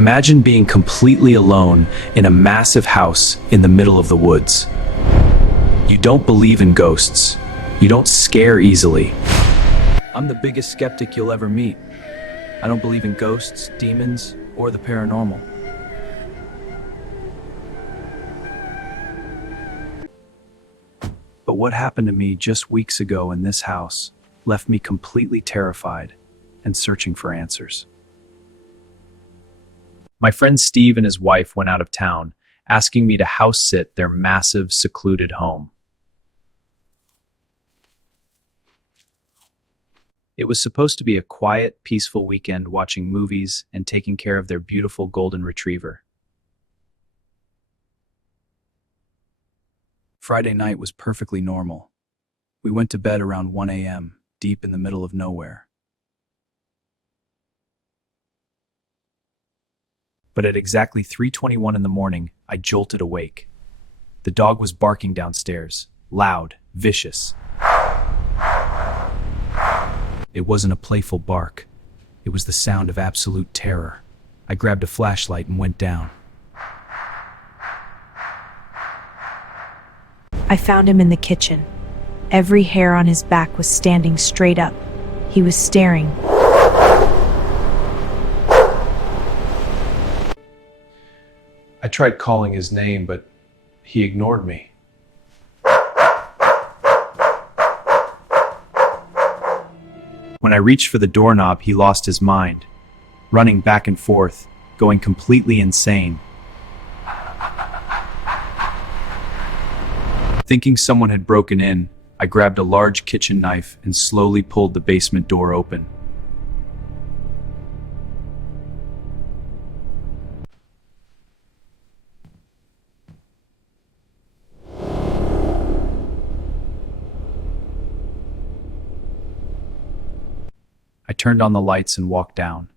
Imagine being completely alone in a massive house in the middle of the woods. You don't believe in ghosts. You don't scare easily. I'm the biggest skeptic you'll ever meet. I don't believe in ghosts, demons, or the paranormal. But what happened to me just weeks ago in this house left me completely terrified and searching for answers. My friend Steve and his wife went out of town, asking me to house sit their massive, secluded home. It was supposed to be a quiet, peaceful weekend watching movies and taking care of their beautiful golden retriever. Friday night was perfectly normal. We went to bed around 1 a.m., deep in the middle of nowhere. But at exactly 3:21 in the morning, I jolted awake. The dog was barking downstairs, loud, vicious. It wasn't a playful bark. It was the sound of absolute terror. I grabbed a flashlight and went down. I found him in the kitchen. Every hair on his back was standing straight up. He was staring. I tried calling his name, but he ignored me. When I reached for the doorknob, he lost his mind, running back and forth, going completely insane. Thinking someone had broken in, I grabbed a large kitchen knife and slowly pulled the basement door open. I turned on the lights and walked down.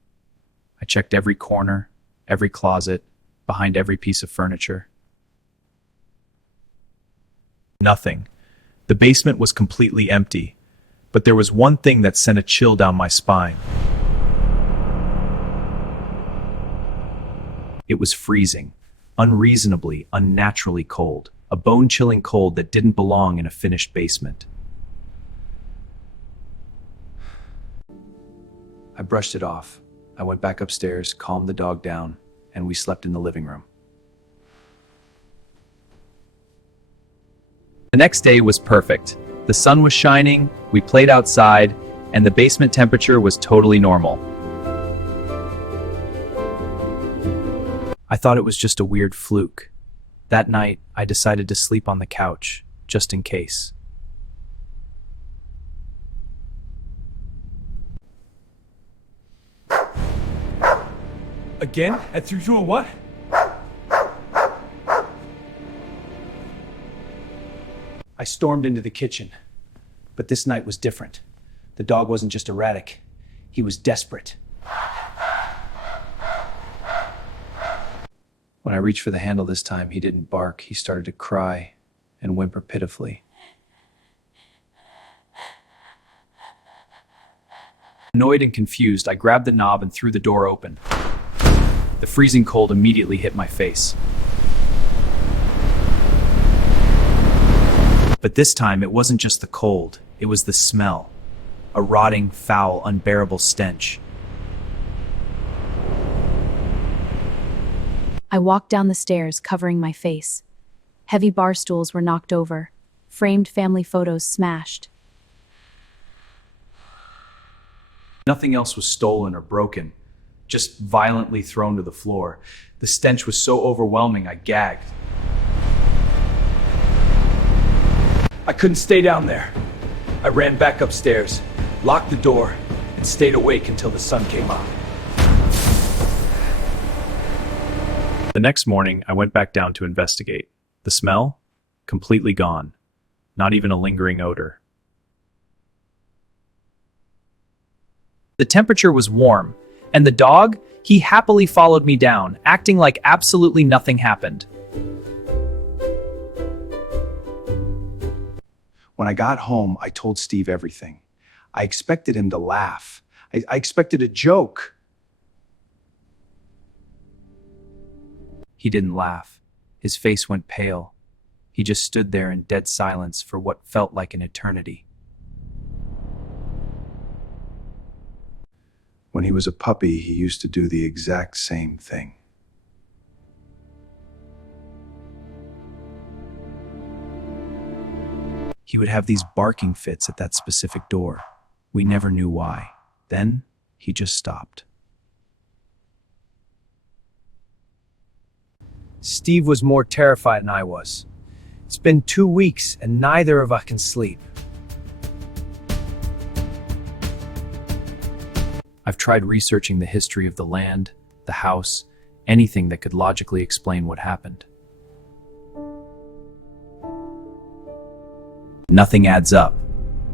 I checked every corner, every closet, behind every piece of furniture. Nothing. The basement was completely empty, but there was one thing that sent a chill down my spine. It was freezing, unreasonably, unnaturally cold, a bone-chilling cold that didn't belong in a finished basement. I brushed it off. I went back upstairs, calmed the dog down, and we slept in the living room. The next day was perfect. The sun was shining, we played outside, and the basement temperature was totally normal. I thought it was just a weird fluke. That night, I decided to sleep on the couch, just in case. Again? At 3 and what? I stormed into the kitchen, but this night was different. The dog wasn't just erratic, he was desperate. When I reached for the handle this time, he didn't bark, he started to cry and whimper pitifully. Annoyed and confused, I grabbed the knob and threw the door open. The freezing cold immediately hit my face. But this time, it wasn't just the cold, it was the smell. A rotting, foul, unbearable stench. I walked down the stairs, covering my face. Heavy bar stools were knocked over, framed family photos smashed. Nothing else was stolen or broken, just violently thrown to the floor. The stench was so overwhelming, I gagged. I couldn't stay down there. I ran back upstairs, locked the door, and stayed awake until the sun came up. The next morning, I went back down to investigate. The smell? Completely gone. Not even a lingering odor. The temperature was warm, and the dog, he happily followed me down, acting like absolutely nothing happened. When I got home, I told Steve everything. I expected him to laugh. I expected a joke. He didn't laugh. His face went pale. He just stood there in dead silence for what felt like an eternity. When he was a puppy, he used to do the exact same thing. He would have these barking fits at that specific door. We never knew why. Then, he just stopped. Steve was more terrified than I was. It's been 2 weeks and neither of us can sleep. I've tried researching the history of the land, the house, anything that could logically explain what happened. Nothing adds up.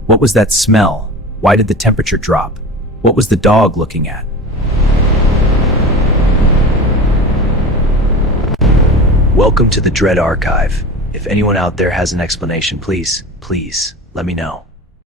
What was that smell? Why did the temperature drop? What was the dog looking at? Welcome to the Dread Archive. If anyone out there has an explanation, please let me know.